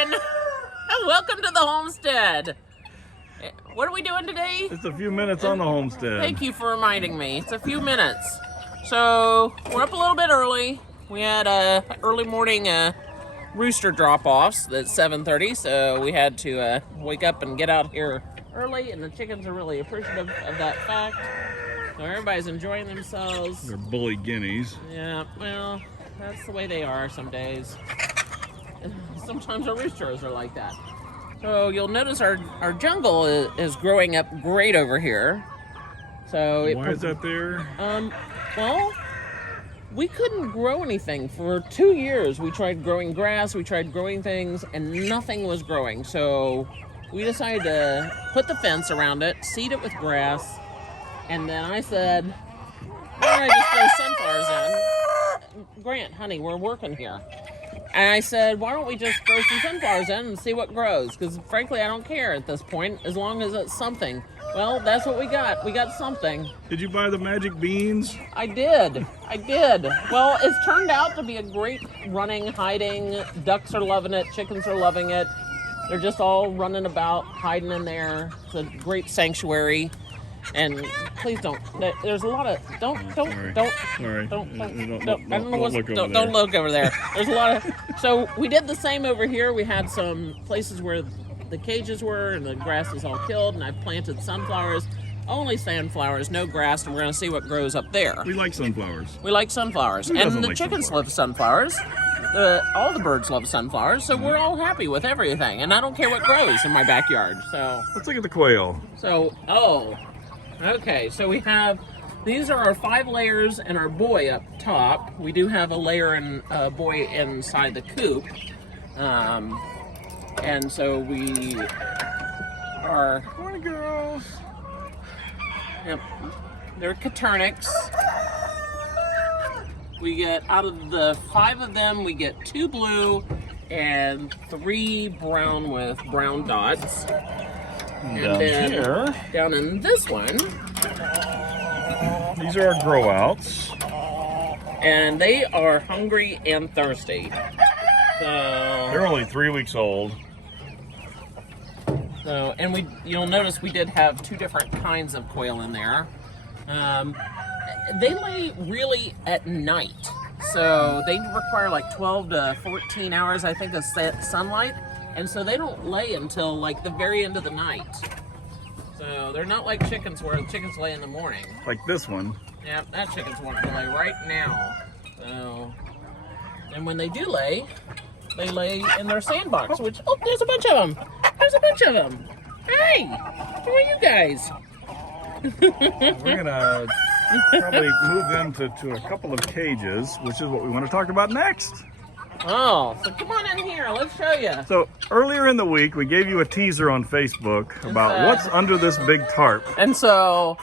everyone! Welcome to the homestead. What are we doing today? It's a few minutes on the homestead. Thank you for reminding me. It's a few minutes. So, we're up a little bit early. We had early morning rooster drop-offs at 7:30, so we had to wake up and get out here early, and the chickens are really appreciative of that fact. So everybody's enjoying themselves. They're bully guineas. Yeah, well, that's the way they are some days. Sometimes our roosters are like that. So you'll notice our jungle is growing up great over here. So Why is that there? Well, we couldn't grow anything for 2 years. We tried growing grass, we tried growing things, and nothing was growing. So we decided to put the fence around it, seed it with grass, and then I said, why don't I just throw sunflowers in? Grant, honey, we're working here. And I said, why don't we just throw some sunflowers in and see what grows? Because frankly, I don't care at this point, as long as it's something. Well, that's what we got. We got something. Did you buy the magic beans? I did. Well, it's turned out to be a great running, hiding. Ducks are loving it. Chickens are loving it. They're just all running about, hiding in there. It's a great sanctuary. And please don't. There's a lot of don't. I don't know what's. Don't look over there. There's a lot of. So we did the same over here. We had some places where the cages were and the grass was all killed, and I planted sunflowers. Only sunflowers, no grass, and we're gonna see what grows up there. We like sunflowers. We like sunflowers, and the chickens love sunflowers. All the birds love sunflowers, so we're all happy with everything. And I don't care what grows in my backyard. So let's look at the quail. Okay, so we have, these are our 5 layers and our boy up top. We do have a layer and a boy inside the coop. And so we are... Morning, girls. Yep, they're Caternics. We get, out of the 5 of them, we get 2 blue and 3 brown with brown dots. And then here, down in this one, these are our grow outs, and they are hungry and thirsty. So they're only 3 weeks old. So, and you'll notice we did have 2 different kinds of quail in there. They lay really at night, so they require like 12 to 14 hours, I think, of sunlight. And so they don't lay until like the very end of the night. So they're not like chickens where the chickens lay in the morning. Like this one. Yeah, that chicken's wanting to lay right now. So, and when they do lay, they lay in their sandbox, which, oh, there's a bunch of them. There's a bunch of them. Hey, who are you guys? We're gonna probably move them to a couple of cages, which is what we want to talk about next. Oh, so come on in here. Let's show you. So earlier in the week, we gave you a teaser on Facebook about what's under this big tarp. And so,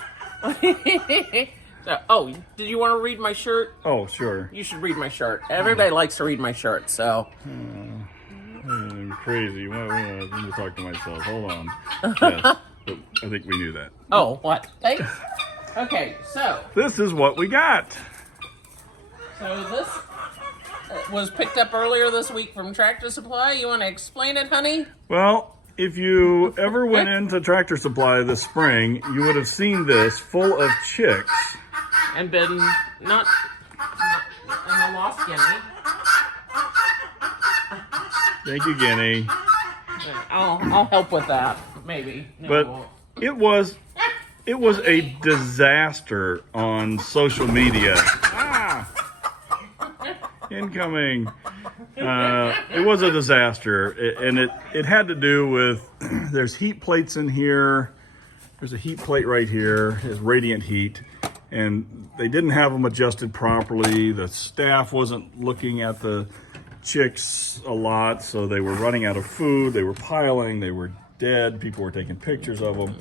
oh, did you want to read my shirt? Oh, sure. You should read my shirt. Everybody likes to read my shirt, so. I'm crazy. Let me talk to myself. Hold on. Yes, but I think we knew that. Oh, what? Thanks. Okay, so. This is what we got. So this was picked up earlier this week from Tractor Supply. You want to explain it, honey? Well, if you ever went into Tractor Supply this spring, you would have seen this full of chicks. And been not in a lost guinea. Thank you, Guinea. I'll help with that, maybe. No, but it was a disaster on social media. Incoming. It was a disaster, and it had to do with, there's heat plates in here. There's a heat plate right here. It's radiant heat, and they didn't have them adjusted properly. The staff wasn't looking at the chicks a lot, so they were running out of food. They were piling. They were dead. People were taking pictures of them.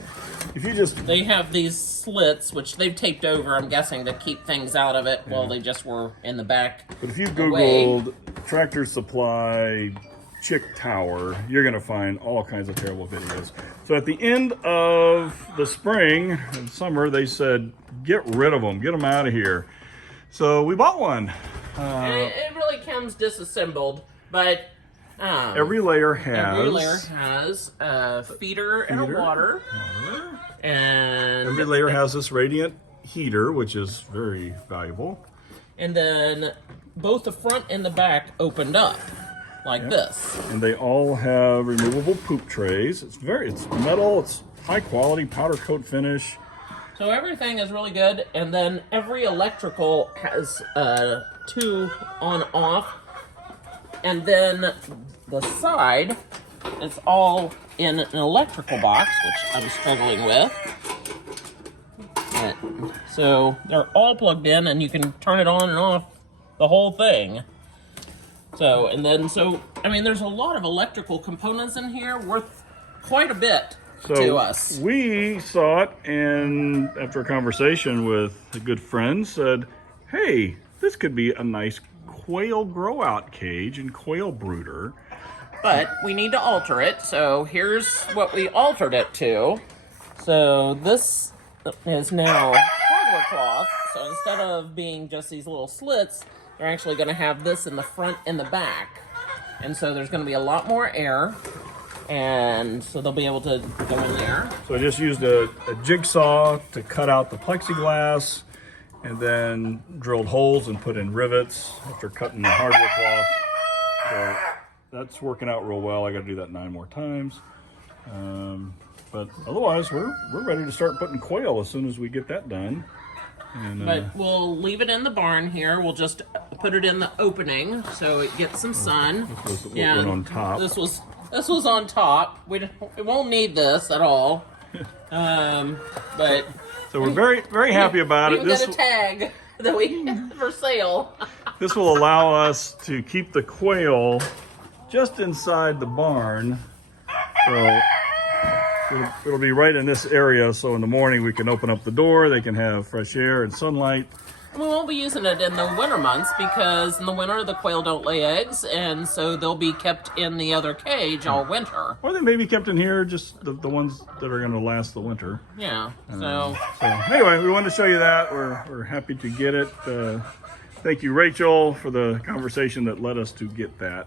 They have these slits, which they've taped over, I'm guessing, to keep things out of it while they just were in the back. But if you Googled Tractor Supply chick tower, you're going to find all kinds of terrible videos. So at the end of the spring and summer, they said, get rid of them, get them out of here. So we bought one. It really comes disassembled, but Every layer has a feeder and a water. And every layer has this radiant heater, which is very valuable. And then both the front and the back opened up like this. And they all have removable poop trays. It's metal, it's high quality powder coat finish. So everything is really good, and then every electrical has two on off, and then the side is all in an electrical box, which I'm struggling with. So they're all plugged in, and you can turn it on and off the whole thing. So, I mean, there's a lot of electrical components in here worth quite a bit to us. We saw it, and after a conversation with a good friend, said, hey, this could be a nice quail grow-out cage and quail brooder. But we need to alter it, so here's what we altered it to. So this is now hardwood cloth, so instead of being just these little slits, they're actually going to have this in the front and the back. And so there's going to be a lot more air, and so they'll be able to go in there. So I just used a jigsaw to cut out the plexiglass, and then drilled holes and put in rivets after cutting the hardwood cloth. So that's working out real well. I got to do that 9 more times. But otherwise, we're ready to start putting quail as soon as we get that done. And, but we'll leave it in the barn here. We'll just put it in the opening so it gets some sun. This was what went on top. This was on top. We won't need this at all. But so we're very happy about it. We got a tag that we for sale. This will allow us to keep the quail just inside the barn. So it'll be right in this area, so in the morning we can open up the door, they can have fresh air and sunlight. We won't be using it in the winter months because in the winter the quail don't lay eggs, and so they'll be kept in the other cage all winter. Or they may be kept in here, just the ones that are going to last the winter. Yeah, so anyway, we wanted to show you that. We're happy to get it. Thank you, Rachel, for the conversation that led us to get that.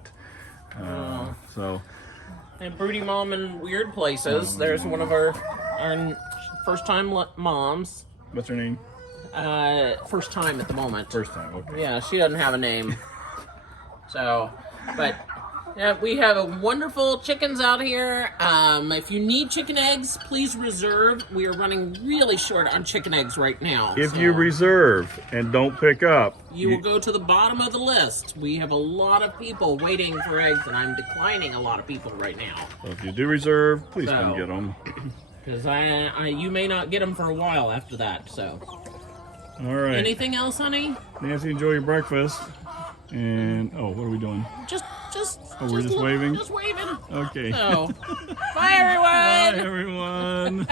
And Broody Mom in Weird Places. There's one of our first-time moms. What's her name? First time at the moment. First time, okay. Yeah, she doesn't have a name. So, but yeah, we have wonderful chickens out here. If you need chicken eggs, please reserve. We are running really short on chicken eggs right now. If you reserve and don't pick up, you will go to the bottom of the list. We have a lot of people waiting for eggs, and I'm declining a lot of people right now. So if you do reserve, please come get them. Because you may not get them for a while after that. So. All right. Anything else, honey? Nancy, enjoy your breakfast. And what are we doing? We're just waving. Just waving. Okay. So, bye everyone. Bye everyone.